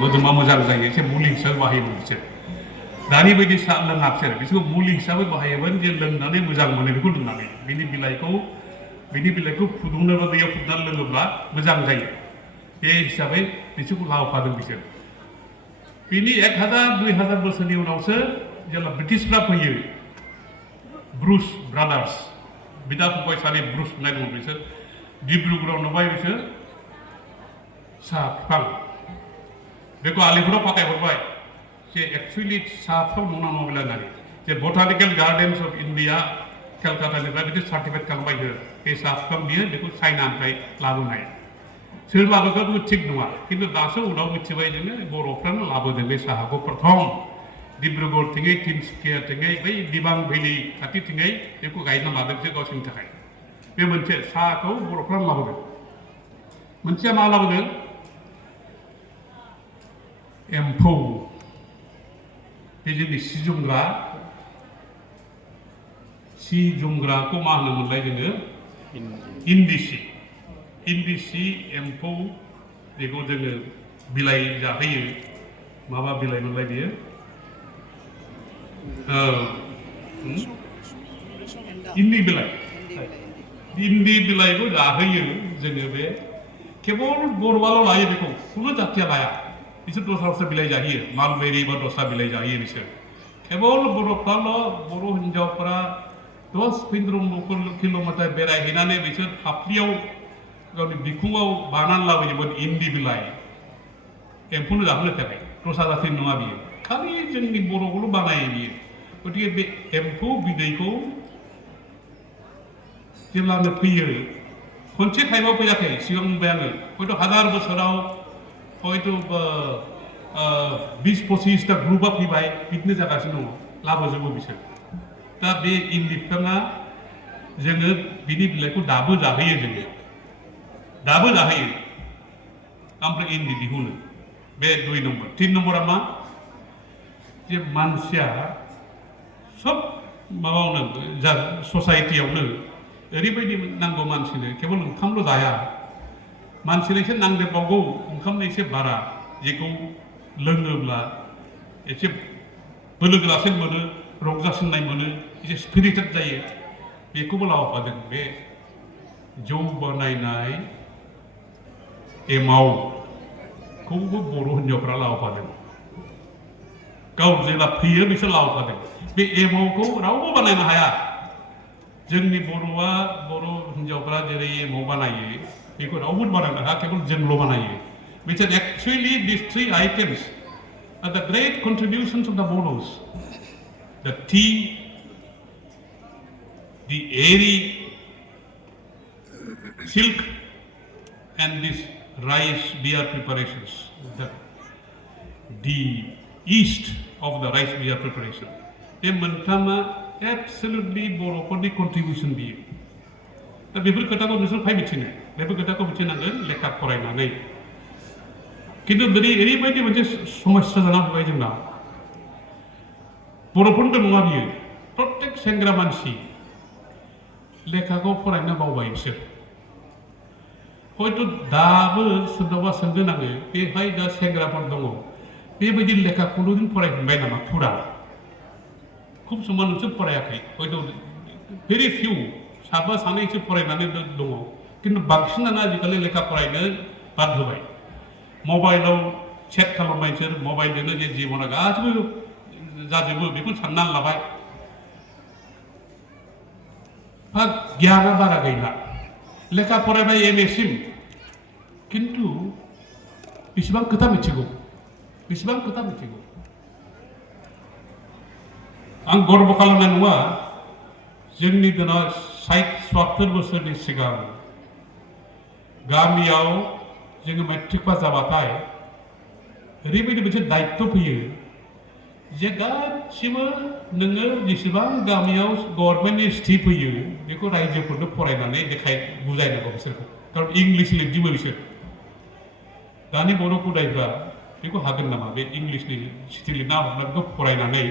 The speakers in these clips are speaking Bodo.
मोदोमा मोजां जायो एसे मुलि हिसाबै बाहायोमोन बिसोर दानि बायदि सा लोङा बिसोरखौ मुलि हिसाबै बाहायोमोन जे लोंनानै मोजां मोनो बेखौ लोंनानै बिनि बिलाइखौ फुदुंनोबा दैयाव फुदुंनानै लोङोब्ला मोजां जायो बे हिसाबै बिसोरखौ लाबोफादों बिसोर बिनि 1000-2000 बोसोरनि उनावसो जेब्ला ब्रिटिशफ्रा फैयो ब्रुस ब्रादार्स बिदा फंबाय सानै ब्रुस होननाय दङ बिसोर डिब्रुगड़आव नुबाय बिसोर साहा बिफां बेखौ आलिपुराव फाथायहरबाय जे एक्चुअली साहा बिफां नङा होननानै जे बटानिकेल गार्डेन्स अफ इन्डिया केलकातानिफ्राय बिदि सार्टिफाइड खालामबाय हो बे साहा बिफां बियो बेखौ चाइनानिफ्राय लाबोनाय सोरबा बेखौ थिग नङा खिन्थु दासो उनाव मिथिबाय जोङो बर'फ्रानो लाबोदों बे साहाखौ प्रथम डिब्रुगड़ थिङै तिनसुकिया थिङै बै दिबां भेलि खाथि थिङै बेखौ गायना लादोंसो गावसोरनि थाखाय बे मोनसे साहाखौ बर'फ्रानो लाबोदों मोनसेया मा लाबोदों एम्फौ बे जोंनि सि जोमग्राखौ मा होनोमोनलाय जोङो इन्दि सि एम्फौ बेखौ जोङो बिलाइ जाहोयो माबा बिलाइ मोनलाय बियो इन्दि बिलाइखौ जाहोयो जोङो बे केवल बर'आल' लायो बेखौ खुनु जाथिया लाया बिसोर दस्रा बिलाइ जाहैयो मालबेरि बा दस्रा बिलाइ जाहैयो बिसोर केवल बर'फ्राल' बर' हिन्जावफोरा 10-15 किल'मिटार बेरायहैनानै बिसोर फाफ्लियाव गावनि बिखुङाव बानानै लाबोयोमोन इन्दि बिलाइ एम्फौनो जाहोनो थाखाय दस्रा जाथिनि नङा बियो खालि जोंनि बर'खौल' बानायो बियो गतिके बे एम्फौ बिदैखौ जेब्लानो फैयो खनसे टाइमाव फैयाखै सिगां बुंबाय आङो हयथ' 1000 बोसोराव हयथ' 20-25टा ग्रुपआ फैबाय बिदिनो जागासिनो दङ लाबोजोबो बिसोर दा बे इन्दि बिफाङा जोङो बिनि बिलाइखौ दाबो जाहोयो ओमफ्राय इन्दि दिहुनो बे 2 नम्बर 3 नम्बरा मा जे मानसिया सब माबायावनो ससाइटियावनो ओरैबायदि नांगौ मानसिनो केवल ओंखामल' जाया मानसिनो एसे नांदेरबावगौ ओंखामनो एसे बारा जेखौ लोङोब्ला एसे बोलो गोरासिन मोनो रंजासिननाय मोनो एसे स्पिरिटेड जायो बेखौबो लाबोफादों बे जौ बानायनाय एमावखौबो बर' हिन्जावफ्रा लाबोफादों गाव जेब्ला फैयो बिसोर लाबोफादों बे एमावखौ रावबो बानायनो हाया जोंनि बर' हिन्जावफ्रा जेरै एमाव बानायो बेखौ रावबो बानायनो हाया केवल जोंल' बानायो which are actually these 3 items are the great contributions of the Bodos the tea the airy silk and this rice beer preparations the yeast of the rice beer preparation बे मोनथामा absolutely बर'फोरनि contribution बियो दा बेफोर खोथाखौ नोंसोर फाय मिथिनो बेफोर खोथाखौ मिथिनांगोन लेखा फरायनानै किन्तु ओरैबायदि मोनसे समस्या जाना फैबाय जोंना बर'फोरनिल' नङा बियो प्रत्येक सेंग्रा मानसि लेखाखौ फरायनो बावबाय बिसोर हयथ' दाबो सोरनावबा सोंगोन आङो बेवहाय दा सेंग्राफोर दङ बेबायदि लेखाखौनो नों फरायफिनबाय नामा फुरा खुब समान नोंसोर फरायाखै हयथ' भेरि फिउ साबा सानैसो फरायनानै दङ किन्तु बांसिनानो आजिखालि लेखा फरायनो बाद होबाय मबाइलाव चेट खालामबाय बिसोर मबाइलजोंनो जे जिबना गासिबो जाजोबो बेखौ साननानै लाबाय गियाना बारा गैला लेखा फरायबाय MA सिम किन्तु बेसेबां खोथा मिथिगौ आं गर्व खालामनाय नङा जोंनि दिनाव 60-70 बोसोरनि सिगां गामियाव जोङो मेट्रिक पास जाबाथाय ओरैबायदि मोनसे दायित्व फैयो जे गासिबो नोङो जेसेबां गामियाव गभर्नमेन्टनि सिटि फैयो बेखौ रायजोफोरनो फरायनानै बुजायनांगौ बिसोरखौ खारन इंलिश लिरजोबो बिसोर दानि बर' गथ'फ्रा बेखौ हागोन नामा बे इंलिशनि सिटि लिरना हरनाय बेखौ फरायनानै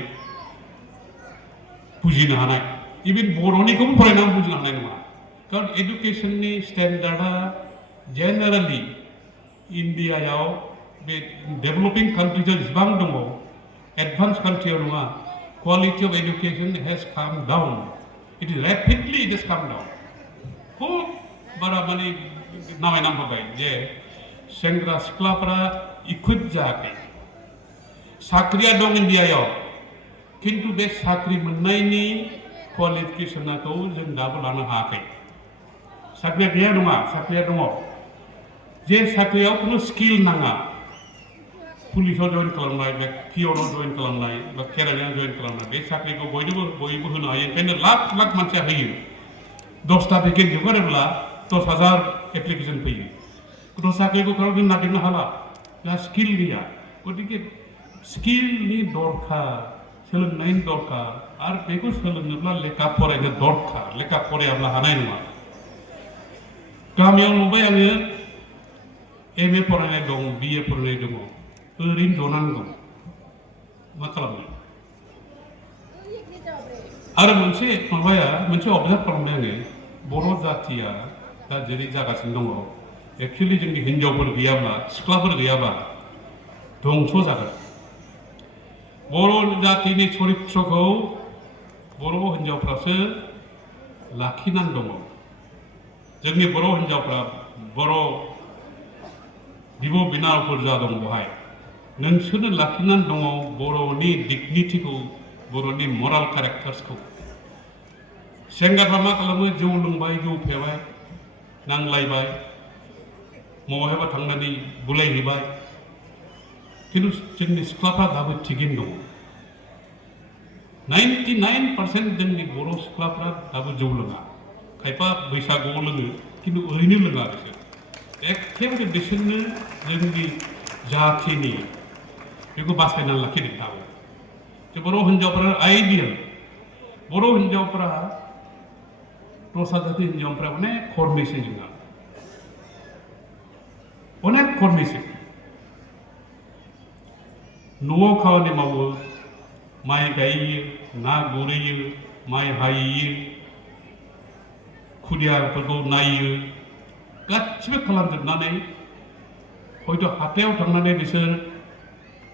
बुजिनो हानाय इभेन बर'निखौबो फरायनानै बुजिनो हानाय नङा खारन एडुकेशननि स्टेन्डार्डआ जेनेरेलि इन्डियायाव बे डेभलपिं कान्ट्रिजों जेसेबां दङ एडभान्स कान्ट्रियाव नङा quality of education has come down it is rapidly it is come down खूब बारा माने नामायनांबाय जे सेंग्रा सिख्लाफोरा इक्विप जायाखै साख्रिया दं इन्डियायाव किन्तु बे साख्रि मोननायनि क्वालिफिकेशनखौ जों दाबो लानो हायाखै साख्रिया गैया नङा साख्रिया दङ जे साख्रियाव कुनु स्किल नाङा पुलिसाव जइन खालामनाय बा पिअनाव जइन खालामनाय बा केरानियाव जइन खालामनाय बे साख्रिखौ बयबो होनो हायो ओंखायनो लाख लाख मानसिया होयो 10टा भेकेन्सि ओंखारोब्ला 10,000 एप्लिकेशन फैयो गथ' साख्रिखौ जों नागिरनो हाला जोंहा स्किल गैया गतिके स्किलनि दरकार सोलोंनायनि दरकार आरो बेखौ सोलोंनोब्ला लेखा फरायनो दरकार लेखा फरायाब्ला हानाय नङा गामियाव नुबाय आङो एमए फरायनाय दं बिए फरायनाय दङ ओरैनो जनानै दं मा खालामनो आरो मोनसे माबाया मोनसे अबजार्भ खालामबाय आङो बर' जाथिया दा जेरै जागासिनो दङ एक्चुअलि जोंनि हिन्जावफोर गैयाब्ला सिख्लाफोर गैयाब्ला धंस जागोन बर' जातिनि चरित्रखौ बर' हिन्जावफ्रासो लाखिनानै दङ जोंनि बर' हिन्जावफ्रा बर' बिब' बिनानावफोर जा दं बहाय नोंसोरनो लाखिनानै दङ बर'नि डिगनिटिखौ बर'नि मराल केरेक्टार्सखौ सेंग्राफ्रा मा खालामो जौ लोंबाय जौ फेबाय नांलायबाय बहायबा थांनानै बुलायहैबाय किन्तु जोंनि सिख्लाफ्रा दाबो थिगैनो दङ 99% जोंनि बर' सिख्लाफ्रा दाबो जौ लोङा खायफा बैसागुआव लोङो किन्तु ओरैनो लोङा बिसोर एखेबारे बिसोरनो जोंनि जातिनि बेखौ बासायनानै लाखिदों दाबो जे बर' हिन्जावफ्रा आइडियल बर' हिन्जावफ्रा दस्रा जाति हिन्जावफ्रा अनेक खर्मेसे जोंहा अनेक खर्मेसे न'आव खामानि मावो माइ गायो ना गुरहैयो माइ हायो खुदियाफोरखौ नायो गासिबो खालामजोबनानै हयथ' हाथायाव थांनानै बिसोर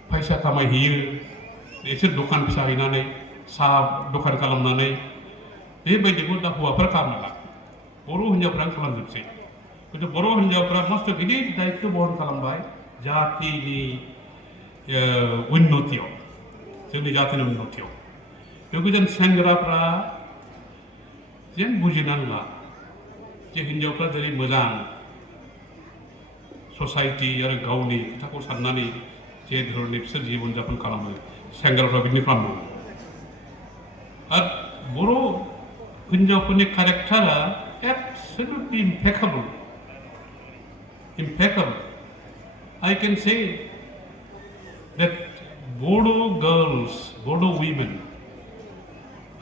फैसा खामायहैयो बिसोर दखान फिसा हैनानै साहा दखान खालामनानै बेबायदिखौ दा हौवाफोरा खालामला बर' हिन्जावफ्रानो खालामजोबसै खिन्थु बर' हिन्जावफ्रा मस्त' गिदिर दायित्व बहन खालामबाय जातिनि उन्नतियाव जोंनि जातिनि उन्नतियाव बेखौ जों सेंग्राफ्रा जेन बुजिनानै ला जे हिन्जावफ्रा जेरै मोजां ससाइटि आरो गावनि खोथाखौ साननानै जे धरनै बिसोर जीवन जापन खालामो सेंग्राफ्रा बिदिनो खालामनांगौ आरो बर' हिन्जावफोरनि केरेक्टारा एब्सोल्युटलि impeccable I can say that Bodo girls, Bodo women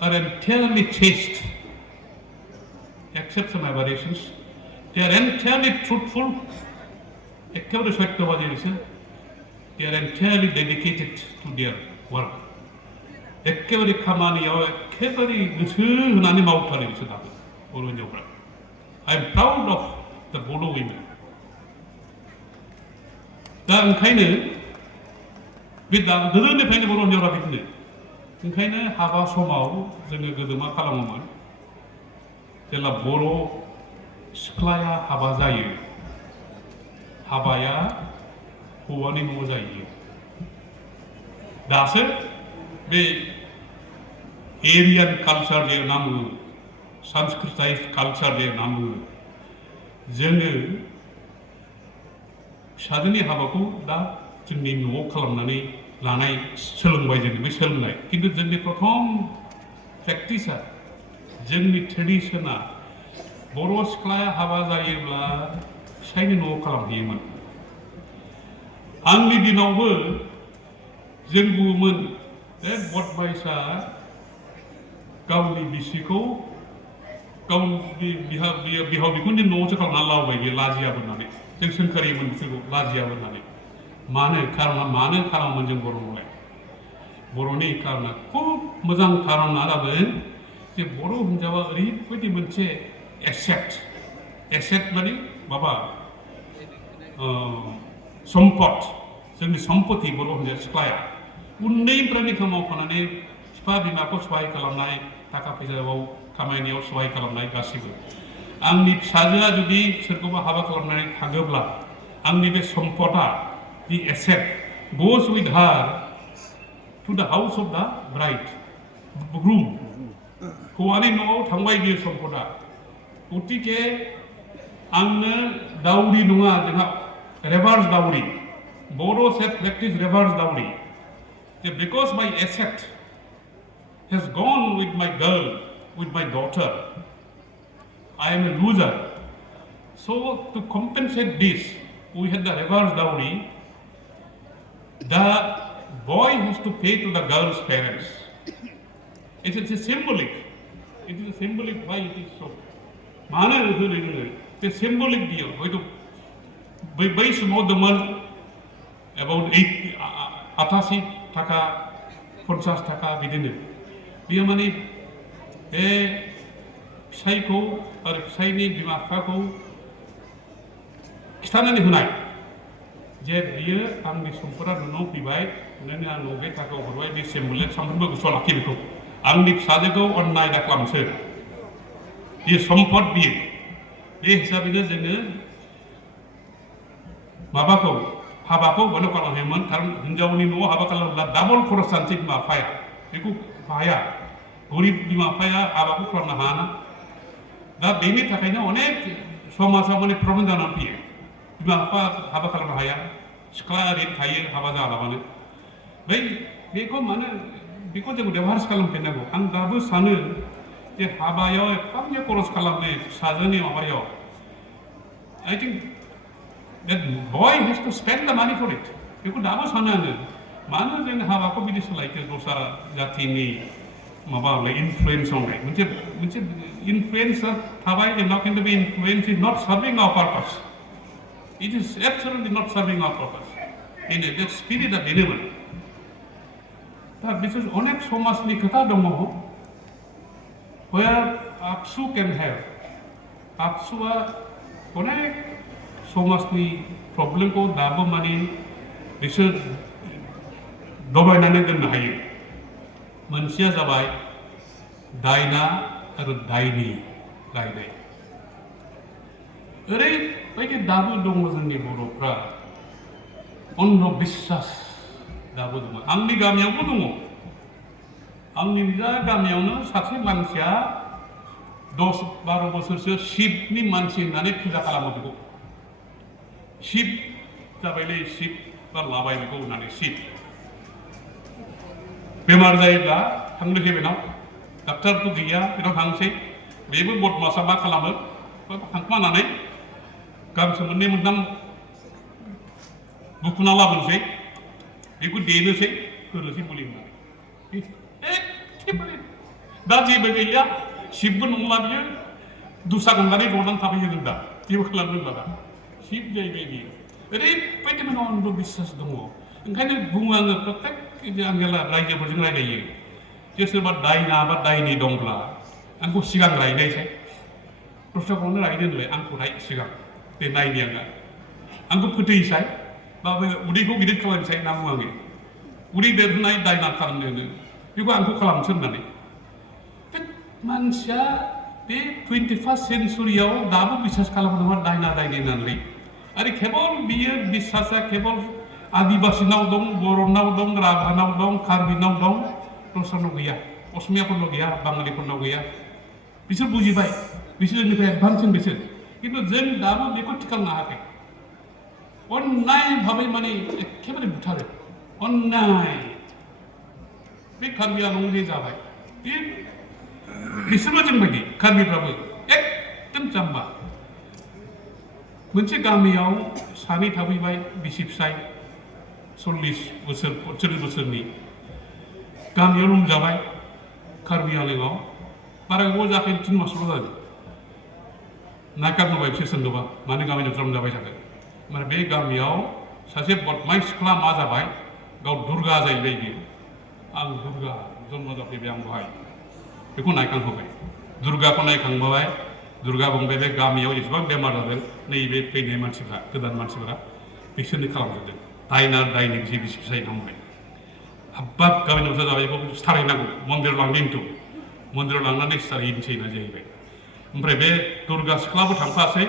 are entirely chaste, except some aberrations. They are entirely truthful. They are entirely dedicated to their work. एखेबारे खामानियाव एखेबारे गोसो होनानै मावथारो बिसोर दाबो बर' हिन्जावफ्रा I am proud of the Bodo women. दा ओंखायनो बे गोदोनिफ्रायनो बर' हिन्जावफ्रा बिदिनो ओंखायनो हाबा समाव जोङो गोदो मा खालामोमोन जेला बर' सिख्लाया हाबा जायो हाबाया हौवानि न'आव जायो दासो बे एरियान कालचार जे नाम बुङो सांस्कृतिक कालचार जे नाम बुङो जोङो फिसाजोनि हाबाखौ दा जोंनि न'आव खालामनानै लानाय सोलोंबाय जों बे सोलोंनाय किन्तु जोंनि प्रथम प्रेक्टिसा जोंनि ट्रेडिसना बर' सिख्लाया हाबा जायोब्ला फिसायनि न'आव खालामहैयोमोन आंनि दिनावबो जों बुङोमोन बे बदमाइसा गावनि बिसिखौ गावनि बिहाव बिखुनजोनि न'आवसो खालामनानै लाबोबाय बे लाजियाबो होननानै जों सोंखारियोमोन बिसोरखौ लाजियाबो होननानै मानो खालामोमोन जों बर'आवलाय बर'नि कारना खुब मोजां कारना जादों जे बर' हिन्जावा ओरैबायदि मोनसे एसेट माने माबा सम्पद जोंनि सम्पति बर' हिन्जाव सिख्लाया उन्दैनिफ्रायनो खामानि मावफानानै बिफा बिमाखौ सहाय खालामनाय थाखा फैसायाव खामायनायाव सहाय खालामनाय गासिबो आंनि फिसाजोआ जुदि सोरखौबा हाबा खालामनानै थाङोब्ला आंनि बे सम्पदा the asset goes with her to the house of the bride groom हौवानि न'आव थांबाय बियो सम्पदा गतिके आंनो दाउरि नङा जोंहा reverse dowry Boros have practiced reverse dowry because my asset has gone with my girl with my daughter I am a loser so to compensate this we had the reverse dowry the boy has to pay to the girl's parents it is a symbolic why it is so mana the symbolic deal बै समाव दंमोन about 88 थाखा 50 थाखा बिदिनो बेयो माने बे फिसायखौ आरो फिसायनि बिमा बिफाखौ खिथानानै होनाय जे बियो आंनि सम्पदा नोंनाव फैबाय नों आंनाव बे थाखाखौ हरबाय बे सिम्बलिक सानफ्रोमबो गोसोआव लाखि बेखौ आंनि फिसाजोखौ अननाय दाखालामसो बियो सम्पद बियो बे हिसाबैनो जोङो माबाखौ हाबाखौ बन्द खालामोमोन खारन हिन्जावनि न'आव हाबा खालामोब्ला डाबल खरस जानोसै बिमा बिफाया बेखौ हाया गरिब बिमा बिफाया हाबाखौ खालामनो हायाना दा बेनि थाखायनो अनेक समाजाव माने प्रब्लेम जानानै फैयो बिमा बिफा हाबा खालामनो हाया सिख्ला ओरैनो थायो हाबा जालाबानो बै बेखौ मानो बेखौ जों रिभार्स खालामफिननांगौ आं दाबो सानो जे हाबायाव एफाबां खरस खालामनो फिसाजोनि माबायाव I think that boy has to spend the money for it. बेखौ दाबो सानो आङो मानो जों हाबाखौ बिदि सोलायखो दस्रा जातिनि माबालाय इनफ्लुयेन्स होनाय मोनसे इनफ्लुयेन्सआ थाबाय जोंनाव खिन्थु बे influence is not serving our purpose it is absolutely not serving our purpose बेनो बे स्पिरिटआ बेनोमोन दा बिसोर अनेक समाजनि खोथा दङ where आखसु can have आखसुआ अनेक समाजनि प्रब्लेमखौ दाबो माने बिसोर दबायनानै दोननो हायो मोनसेया जाबाय दायना आरो दायनि रायनाय ओरैबायदि दाबो दङ जोंनि बर'फ्रा अन्धबिश्वास दाबो दङ आंनि गामियावबो दङ आंनि निजा गामियावनो सासे मानसिया 10-12 बोसोरसो शिबनि मानसि होननानै फुजा खालामो बेखौ शिब जाबायलै शिब बा लाबाय बेखौ होननानै शिब बेमार जायोब्ला थांनोसै बेनाव डाक्टारथ' गैया बेनाव थांसै बेबो बदमासा मा खालामो थांखुमानानै गांसो मोननै मोनथाम बुखुना लाबोनोसै बेखौ देनोसै होनोसै मुलि होननानै एखेबारे दा जेबो गैया शिबबो नंला बियो दुसा गंगानै जनानै थाफैयो जों दा जेबो खालामनो रोंला दा शिब जाहैबाय बियो ओरैबायदि माने अन्धबिश्वास दङ ओंखायनो बुङो आङो प्रत्येक आं जेला रायजोफोरजों रायलायो जे सोरबा दायना बा दायनि दंब्ला आंखौ सिगां रायनायसै दस्राखौनो रायनो होनलाय आंखौ राय सिगां बे नायनि आंखौ फोथैसाय बा उदैखौ गिदिर खालामसाय होनना बुङो आङो उदै देरहोनाय दायना खालामनो बेखौ आंखौ खालामसो होननानै मानसिया बे 21st सेन्चुरियाव दाबो बिसास खालामो नामा दायना दायनि होननानै आरो केबल बियो बिसासा केबल आदिबासिनाव दं बर'नाव दं राभानाव दं कार्बिनाव दं दस्रानाव गैया असमियाफोरनाव गैया बाङालिफोरनाव गैया बिसोर बुजिबाय बिसोरनिफ्राय एडभान्सन बिसोर खिन्थु जों दाबो बेखौ थिखांनो हायाखै अन्नाय भाबै माने एखेबारे बुथारो अन्नाय बे कार्बि आंलं जाबाय बे बिसोरबो जोंबायदि कार्बिफ्राबो एकदम जाम्बा मोनसे गामियाव सानै थाफैबाय बिसि फिसाय 40 बोसोरनि गामियाव लोमजाबाय कार्बि आंलंआव बारा गोबाव जायाखै 3 मासल' जादों नायकाबोबाय बिसोर सोंदोंबा मानो गामियाव लोमजाबाय थादों माने बे गामियाव सासे बदमाय सिख्ला मा जाबाय गाव दुर्गा जाहैबाय बियो आं दुर्गा जन्म जाफैबाय आं बहाय बेखौ नायखांहोबाय दुर्गाखौ नायखांबाय दुर्गा बुंबाय बे गामियाव जेसेबां बेमार जादों नैबे फैनाय मानसिफ्रा गोदान मानसिफोरा बिसोरनो खालामजोबदों दायना दायनि बिसि फिसाय नांबाय हाब्बाब गामिनि बाथ्रा जाबाय बेखौ सारायनांगौ मन्दिराव लांदोंथ' मन्दिराव लांनानै सिथारहैनोसै होनना जाहैबाय ओमफ्राय बे दुर्गा सिख्लाबो थांफासै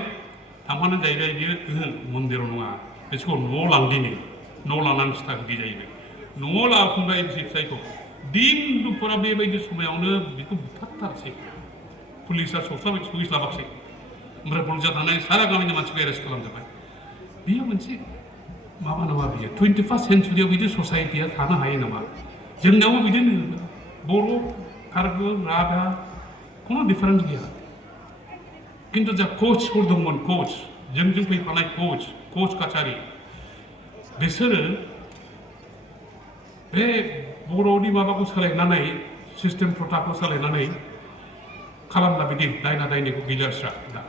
थांफानानै जाहैबाय बियो मन्दिराव नङा बिसोरखौ न'आव लांदिनि न'आव लांनानै सिथारहैदि जाहैबाय न'आव लाबोखांबाय बिसि फिसायखौ दिन दुपुरा बेबायदि समायावनो बेखौ बुथारथारसै पुलिसा सौहैस्लाबाखसै ओमफ्राय पुलिसा थांनानै सारा गामिनि मानसिखौ एरेस्ट खालामजोब्बाय बेयो मोनसे माबा नङा बियो 21st सेन्चुरियाव बिदि ससाइटिया थानो हायो नामा जोंनियावबो बिदिनो बर' कार्बि राभा खुनु डिफारेन्स गैया किन्तु जा कचफोर दंमोन कच जोंजों फैफानाय कच काछारि बिसोरो बे बर'नि माबाखौ सोलायनानै सिस्टेम प्रथाखौ सोलायनानै खालामला बिदि दायना दायनिखौ गैलास्रा दा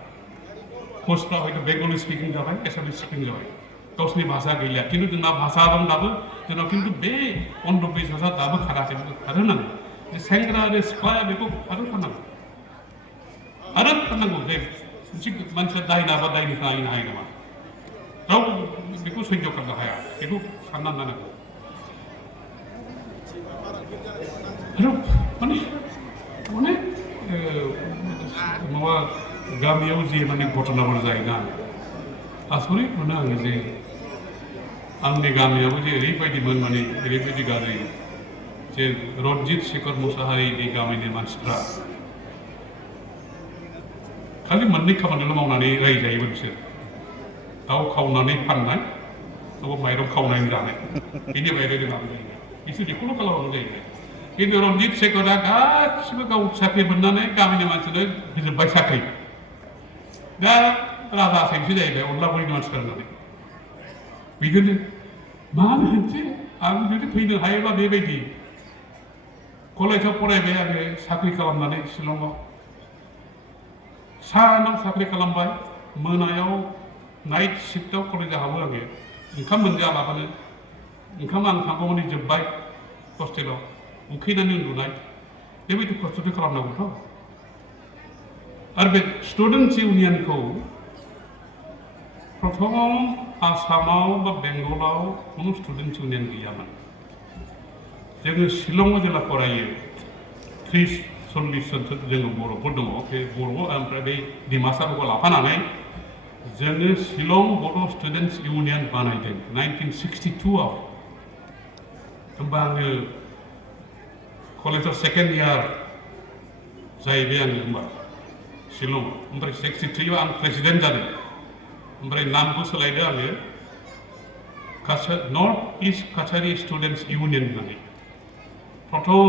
कचफ्रा हयथ' बेंगलि स्पिकिं जाबाय एसामिस स्पिकिं जाबाय गावसिनि भाषा गैलिया किन्तु जोंना भाषा दं दाबो जोंनाव किन्तु बे अन्धबिश्वासा दाबो खाराखै बेखौ खारहोनांगौ जे सेंग्रा आरो सिख्लाया बेखौ खारहोथारनांगौ जे मोनसे मानसिया दायना बा दायनिखौ नायनो हायो नामा रावबो बेखौ सैज' खालामनो हाया बेखौ साननानै लानांगौ माने अनेक माबा गामियाव जे माने घटनाफोर जायोना आसरित मोनो आङो जे आंनि गामियाबो जे ओरैबायदिमोन माने ओरैबायदि गाज्रि जे रन्जित शेखर मुसाहारिनि गामिनि मानसिफ्रा खालि मोननै खामानिल' मावनानै रायजायोमोन बिसोर दाउ खावनानै फाननाय नङाबा माइरं खावनानै जानाय बेनि बायदि बिसोर बेखौल' खालामनांगौ जाहैबाय किन्तु रन्जित शेखरा गासिबो गाव साख्रि मोननानै गामिनि मानसिनो होजोब्बाय साख्रि दा राजा साइसो जाहैबाय अनलागुरिनि मानसिफोर होननानै बिदिनो मानो होनसै आं जुदि फैनो हायोब्ला बेबायदि कलेजाव फरायबाय आङो साख्रि खालामनानै शिलंआव सानाव साख्रि खालामबाय मोनायाव नाइट शिफ्टआव कलेजाव हाबो आङो ओंखाम मोनजायालाबानो ओंखाम आं थांगौमानि जोब्बाय हस्टेलाव उखैनानै उन्दुनाय बेबायदि खस्थ'थ' खालामनांगौथ' आरो बे स्टुडेन्टस इउनियनखौ प्रथमाव आसामाव बा बेंगलाव खुनु स्टुडेन्टस इउनियन गैयामोन जोङो शिलंआव जेब्ला फरायो 30-40 जनसो जोङो बर'फोर दङ बे बर' ओमफ्राय बै डिमासाफोरखौ लाफानानै जोङो शिलं बर' स्टुडेन्टस इउनियन बानायदों 1962आव होमबा आङो कलेजाव सेकेन्ड इयार जाहैबाय आङो होमबा शिलं ओमफ्राय 63आव आं प्रेसिडेन्ट जादों ओमफ्राय नामखौ सोलायदो आङो नर्थ इस्ट काछारि स्टुडेन्टस इउनियन होननानै प्रथम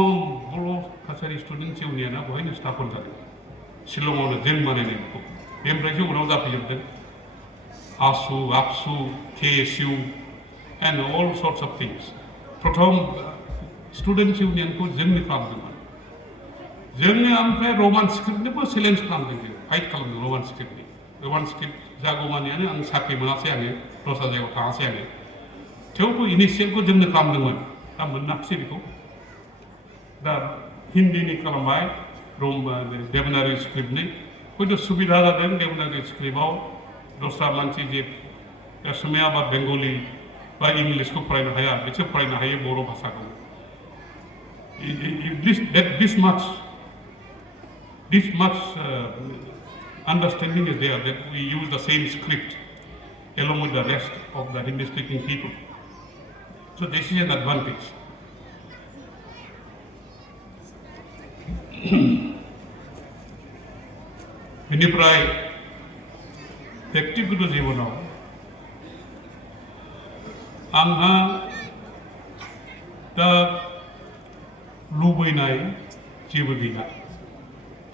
बर' काछारि स्टुडेन्टस इउनियना बहायनो स्थापन जादों शिलंआवनो जों बानायनायखौ बेनिफ्रायसो उनाव जाफैजोबदों आसु आबसु KSU and all sorts of things प्रथम स्टुडेन्टस इउनियनखौ जोंनो खालामदोंमोन जोंनो ओमफ्राय रमान स्क्रिप्टनोबो चेलेन्ज खालामदों जों फाइट खालामदों रमान स्क्रिप्ट जागौमानियानो आं साख्रि मोनासै आङो दस्रा जायगायाव थाङासै आङो थेवबो इनिशियेलखौ जोंनो खालामदोंमोन दा मोनाखिसै बेखौ दा हिन्दीनि खालामबाय देवनागरि स्क्रिप्टनि हयथ' सुबिदा जादों देवनागरि स्क्रिप्टआव दस्रा मानसि जे असमिया बा बेंगलि बा इंलिसखौ फरायनो हाया बिसोर फरायनो हायो बर' भाषाखौ this much understanding is there that we use the same script along with the rest of the Hindi-speaking people. So this is an advantage. बेनिफ्राय व्यक्तिगत जीवनाव आंहा दा लुबैनाय जेबो गैला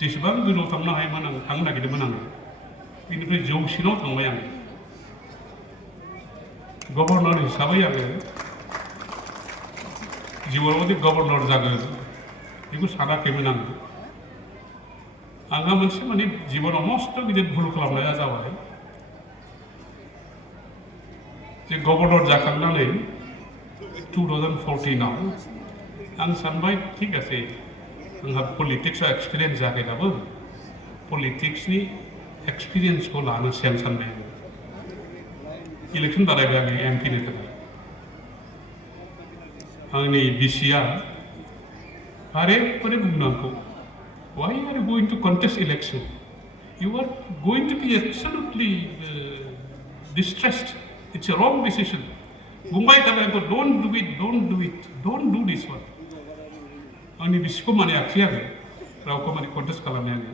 जेसेबां गोजौआव थांनो हायोमोन आं थांनो नागिरदोंमोन आङो बेनिफ्राय जौसिनाव थांबाय आङो गभर्नर हिसाबै आङो जिउआव जे गभर्नर जागोन बेखौ सानाखैमोन आङो आंहा मोनसे माने जिबनाव मस्त गिदिर भुल खालामनाया जाबाय जे गभर्नर जाखांनानै 2014आव आं सानबाय ठीक आसे आंहा पलिटिक्सआव एक्सपिरियेन्स जायाखै दाबो पलिटिक्सनि एक्सपिरियेन्सखौ लानोसै आं सानबाय इलेक्सन बानायबाय आङो MP नि थाखाय आंनि बिसिया बारे बारे बुंनांगौ why are you going to contest election? You are going to be absolutely distressed. It's a wrong decision. Mumbai Tabanko, don't do it, don't do it, don't do this one. Ani bisko mane akhya ge, rauko mane contest kalamne ge.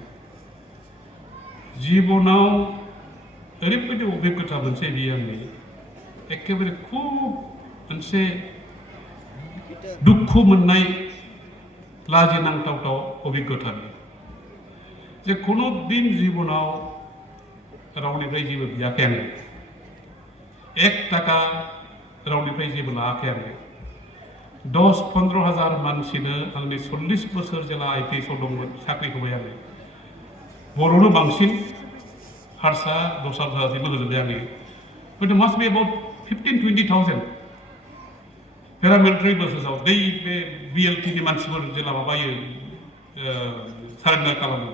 Jibonau, eripede obekota banse biyangni. Ekkebare khub anse dukhu mannai लाजि नांथावथाव अभिज्ञता जे कोनो दिन जीवनाव रावनिफ्राय जेबो बियाखै आङो 1 टाका रावनिफ्राय जेबो लायाखै आङो 10-15 हाजार मानसिनो आंनि 40 बोसोर जेला आइपिएस आव दंमोन साख्रि होबाय आङो बर'नो बांसिन हारसा दस्रा जातिनो होजोबबाय आङो but it must be about 15-20,000 paramilitary versus out. They BLT ni मानसिफोर जेला माबायो सारेन्डार खालामो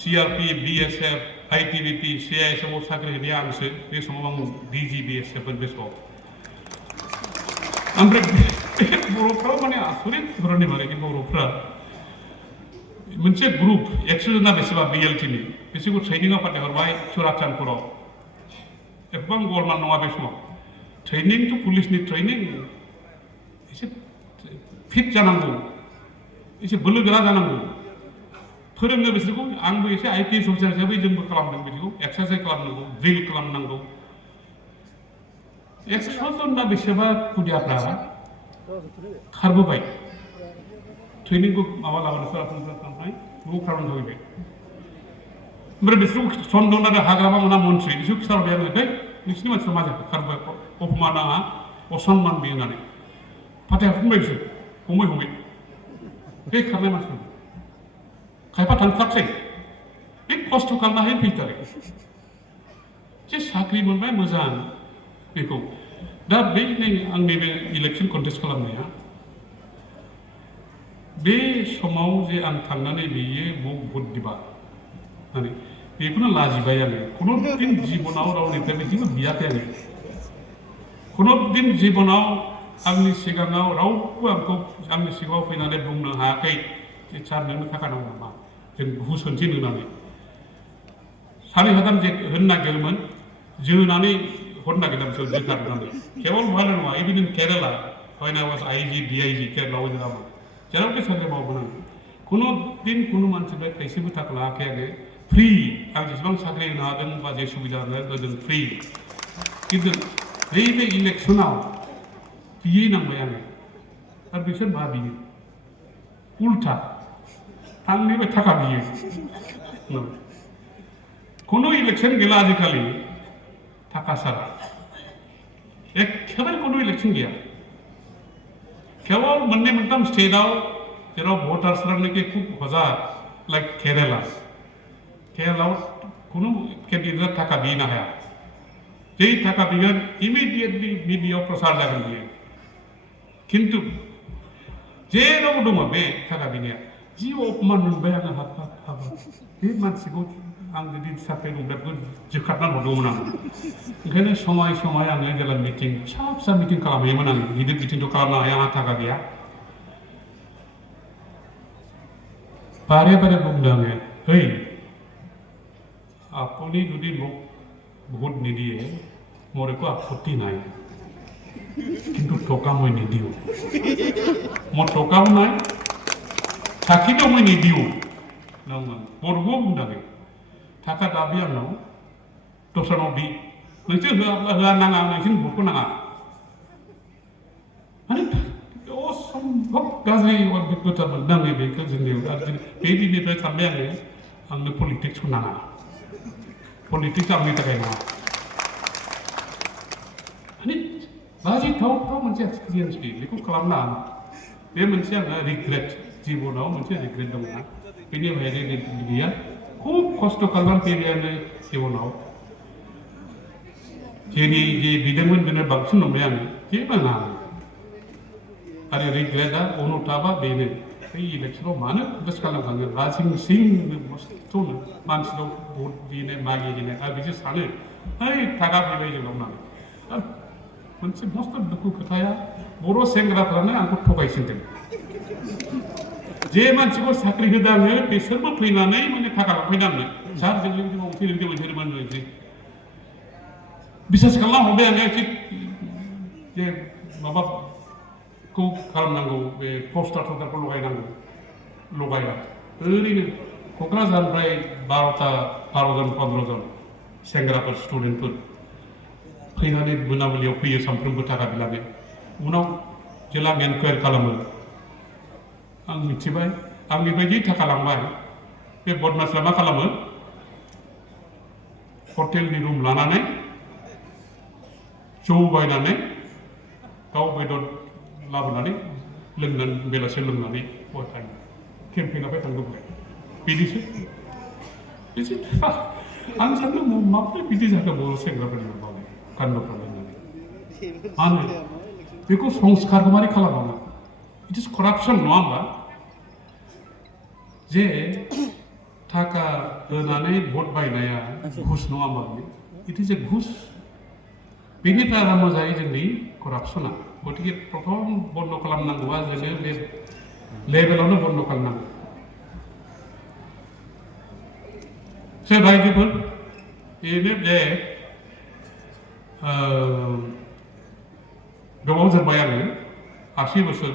CRP, BSF, ITBP, CIS आव साख्रि होनाया आंसो बे समाव आं DG BSF बे समाव ओमफ्राय बर'फ्रा माने आसरित धरननि माने बर'फ्रा मोनसे ग्रुप 100 जना बेसेबा BLT नि बिसोरखौ ट्रेनिंआव फाथायहरबाय चुराचानपुराव एफाबां गलमान नङा बे समाव ट्रेनिं टु पुलिसनि ट्रेनिं एसे फिट जानांगौ एसे बोलोगोरा जानांगौ फोरोङो बिसोरखौ आंबो एसे आइपिएस अफिसार हिसाबै जोंबो खालामदों बिदिखौ एक्सारसाइज खालामनांगौ ड्रिल खालामनांगौ 100 जन बेसेबा खुदियाफ्रा खारबोबाय ट्रेनिंखौ माबा लाबानो सरासनस्रा खालामनाय न'आव खारनो होबाय ओमफ्राय बिसोरखौ सन्दन आरो हाग्रामा मोना मन्थ्रि बिसोरखौ खिथाहरबाय आङो दै नोंसिनि मानसिफ्रा मा जाखो खारबाय अपमान नाङा असनमान बे होननानै फाथायहरफिनबाय बिसोर हमै बे खारनाय मानसिफोर खायफा थांथारसै बे खस्थ' खालामनानै फैथारो जे साख्रि मोनबाय मोजां बेखौ दा बे आंनि बे इलेक्सन कन्टेस्ट खालामनाया बे समाव जे आं थांनानै बेयो भट दिबा माने बेखौनो लाजिबाय आङो खुनु दिन जिबनाव रावनिफ्राय बिदिबो बियाखै आङो खुनु दिन जिबनाव आंनि सिगाङाव रावबो आंखौ आंनि सिगाङाव फैनानै बुंनो हायाखै जे सार नोंनो थाखा नांगौ नामा जों घुस होनोसै होननानै 4,000 जे होनो नागिरोमोन जोनानै हरनो नागिरदों बिसोर जोथारनानै केवल बेवहायल' नङा even in Kerala when I was IG, DIG केरेलायाव जोङामोन जेरावखि साख्रि मावोमोन आं खुनु दिन खुनु मानसिनिफ्राय थाइसेबो थाखा लायाखै आङो फ्रि आं जेसेबां साख्रि होनो हादों बा जे सुबिदा होदों फ्रि खिन्थु नैबे इलेक्सनाव बियो नांबाय आङो आरो बिसोर मा बियो उल्था आंनिफ्राय थाखा बियो खुनु इलेक्सन गैला आजिखालि थाखा सारा एखेबारे खुनु इलेक्सन गैया केवल मोननै मोनथाम स्टेटआव जेराव भटार्सफोरानोखि खुब हजा लाइक केरेलायाव खुनु केन्डिडेटआ थाखा बिनो हाया जै थाखा बिगोन इमिडिएटलि मिडियायाव प्रसार जागोन बियो खिन्थु जेराव दङ बे थाखा बिनाया जि अपमान मोनबाय आङो हाब बे मानसिखौ आं जुदि साख्रि दंब्ला बेखौ जोखारनानै हरदोंमोन आं ओंखायनो समाय आङो जेला मिटिं फिसा मिटिं खालामहैयोमोन आं गिदिर मिटिंथ' खालामनो हाया आंहा थाखा गैया बारे बुंदों आङो ओइ আপুনি যদি মোক ভোট নিদিয়ে মোৰ একো আপত্তি নাই কিন্তু টকা মই নিদিওঁ মোৰ টকাও নাই চাকৰিও মই নিদিওঁ বৰগোৱা बुंदों थाखा दाबि आंनाव दस्रानाव बि नोंसोर होआ नाङा नोंसोर भटखौ नाङा माने असम्भब गाज्रि अभिज्ञता मोनदों आङो बेखौ जोंनियाव आरो बे दिननिफ्राय सानबाय आंनो पलिटिक्सखौ नाङा पलिटिक्स आंनि थाखाय नङा माने लाजिथाव मोनसे एक्सपिरियेन्स बेखौ खालामनो हाया बे मोनसे आंहा रिग्रेट जिबनाव मोनसे रिग्रेट दङ बेनि अनगायै रिग्रेट गैया खुब खस्थ' खालामनानै फैबाय आङो जिबनाव जेरै जे बिदोंमोन बेनो बांसिन मोनबाय आङो जेबो नाङा आरो रिग्रेटआ अनुतापआ बेनो बै इलेक्सनाव मानो कन्टेस्ट खालामखाङो लाजिं सिं बुस्थुनो मानसिनाव भट बिनाय मागिनाय आरो बिसोर सानो ओइ थाखा फैबाय जोंनाव होननानै मोनसे मस्त दुखु खोथाया बर' सेंग्राफ्रानो आंखौ थगायसिनदों जे मानसिखौ साख्रि होदों आङो बिसोरबो फैनानै माने थाखा लांफैदों आंनो सार जों लोगोसे मोनसे बिसास खालामना हरबाय आङो एसे जे माबाखौ खालामनांगौ बे पस्टार टस्टारखौ लगायना ओरैनो क'क्राझारनिफ्राय 12 जन 15 जन सेंग्राफोर स्टुडेन्टफोर फैनानै मोनाबिलियाव फैयो सानफ्रोमबो थाखा बिलाङो उनाव जेला आं एनकुयारि खालामो आं मिथिबाय आंनिफ्राय जि थाखा लांबाय बे बदमासआ मा खालामो हटेलनि रुम लानानै जौ बायनानै दाउ बेदर लाबोनानै लोंनानै बेलासे लोंनानै थाङो केम्पेइनावहाय थांदोंमोन बिदिसो एसे आं सानदों माब्रै बिदि जाखो बर' सेंग्राफोरनि माबानाय कान्डफ्रा लोंनानै मानो बेखौ संस्कारखौ मारै खालामबावनो इट इज करापसन नङा होमबा जे थाखा होनानै भट बायनाया घुस नङा होमबा बियो इट इज ए घुस बेनिफ्राय आराम जायो जोंनि करापसना गतिके प्रथम बन्द खालामनांगौआ जोङो बे लेभेलावनो बन्द खालामनांगौ सोर रायजोफोर बेनो जे गोबाव जोरबाय आङो 80 बोसोर